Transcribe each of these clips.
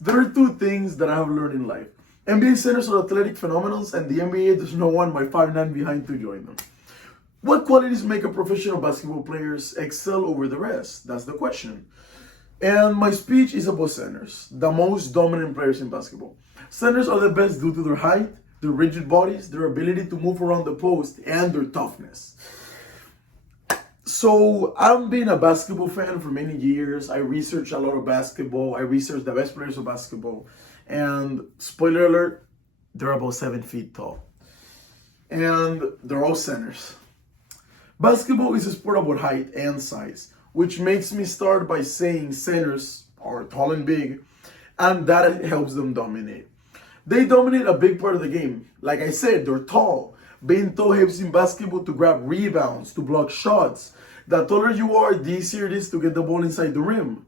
There are two things that I have learned in life. NBA centers are athletic phenomenons, and the NBA there's no one by 5'9" behind to join them. What qualities make a professional basketball players excel over the rest? That's the question. And my speech is about centers, the most dominant players in basketball. Centers are the best due to their height, their rigid bodies, their ability to move around the post, and their toughness. So I've been a basketball fan for many years. I research a lot of basketball. I research the best players of basketball. And spoiler alert, they're about 7 feet tall. And they're all centers. Basketball is a sport about height and size, which makes me start by saying centers are tall and big, and that helps them dominate. They dominate a big part of the game. Like I said, they're tall. Being tall helps in basketball to grab rebounds, to block shots. The taller you are, the easier it is to get the ball inside the rim.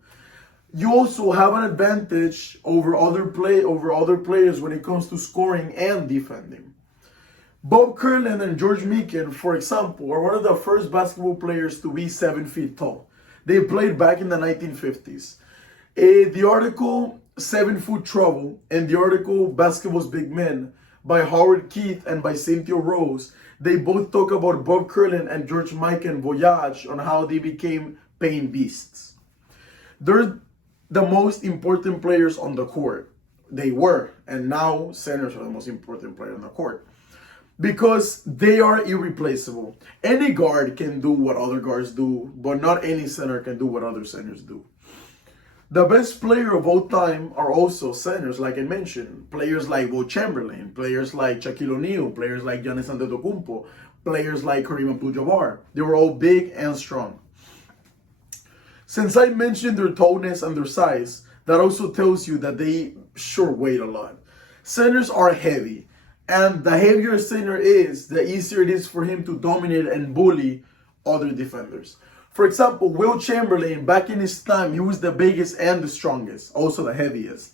You also have an advantage over other players when it comes to scoring and defending. Bob Curlin and George Mikan, for example, are one of the first basketball players to be 7 feet tall. They played back in the 1950s. The article 7 Foot Trouble and the article Basketball's Big Men by Howard Keith and by Cynthia Rose, they both talk about Bob Curlin and George Mikan voyage on how they became pain beasts. They're the most important players on the court. They were, and now centers are the most important player on the court. Because they are irreplaceable. Any guard can do what other guards do, but not any center can do what other centers do. The best player of all time are also centers, like I mentioned. Players like Will Chamberlain, players like Shaquille O'Neal, players like Giannis Antetokounmpo, players like Kareem Abdul-Jabbar. They were all big and strong. Since I mentioned their tallness and their size, that also tells you that they sure weigh a lot. Centers are heavy. And the heavier a center is, the easier it is for him to dominate and bully other defenders. For example, Will Chamberlain, back in his time, he was the biggest and the strongest, also the heaviest.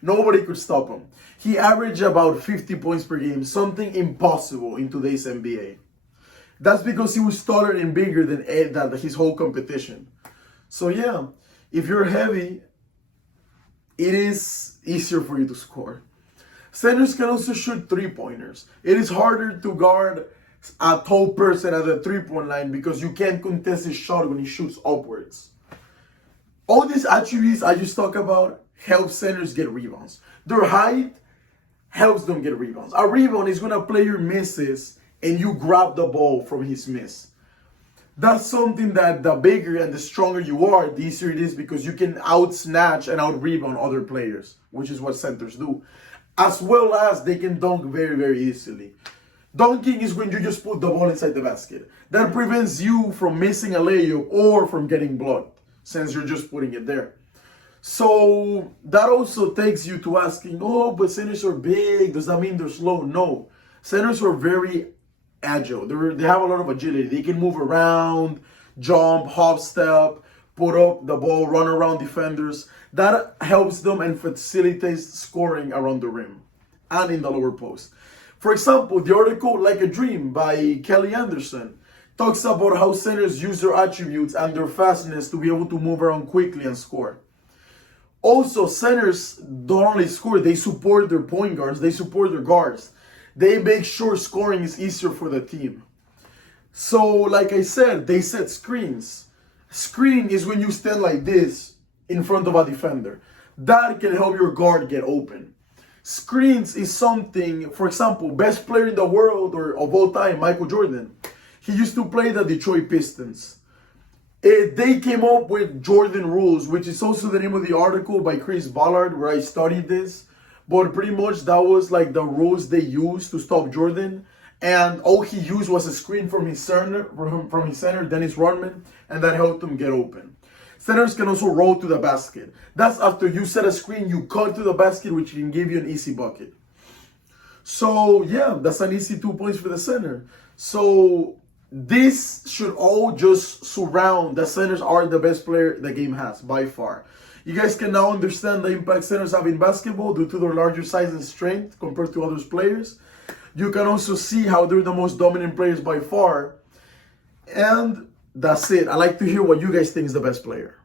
Nobody could stop him. He averaged about 50 points per game, something impossible in today's NBA. That's because he was taller and bigger than his whole competition. So yeah, if you're heavy, it is easier for you to score. Centers can also shoot three-pointers. It is harder to guard a tall person at the three-point line because you can't contest his shot when he shoots upwards. All these attributes I just talked about help centers get rebounds. Their height helps them get rebounds. A rebound is when a player misses and you grab the ball from his miss. That's something that the bigger and the stronger you are, the easier it is because you can out-snatch and out-rebound other players, which is what centers do. As well as they can dunk very, very easily. Dunking is when you just put the ball inside the basket. That prevents you from missing a layup or from getting blocked, since you're just putting it there. So that also takes you to asking, oh, but centers are big. Does that mean they're slow? No. Centers are very agile. They have a lot of agility. They can move around, jump, hop, step, put up the ball, run around defenders. That helps them and facilitates scoring around the rim and in the lower post. For example, the article Like a Dream by Kelly Anderson talks about how centers use their attributes and their fastness to be able to move around quickly and score. Also, centers don't only score, they support their point guards, they support their guards. They make sure scoring is easier for the team. So, like I said, they set screens. Screen is when you stand like this in front of a defender. That can help your guard get open. Screens is something, for example, best player in the world or of all time, Michael Jordan. He used to play the Detroit Pistons. They came up with Jordan rules, which is also the name of the article by Chris Ballard where I studied this. But pretty much that was like the rules they used to stop Jordan. And all he used was a screen from his center, Dennis Rodman, and that helped him get open. Centers can also roll to the basket. That's after you set a screen, you cut to the basket, which can give you an easy bucket. So yeah, that's an easy 2 points for the center. So this should all just surround the centers are the best player the game has by far. You guys can now understand the impact centers have in basketball due to their larger size and strength compared to other players. You can also see how they're the most dominant players by far. And that's it. I like to hear what you guys think is the best player.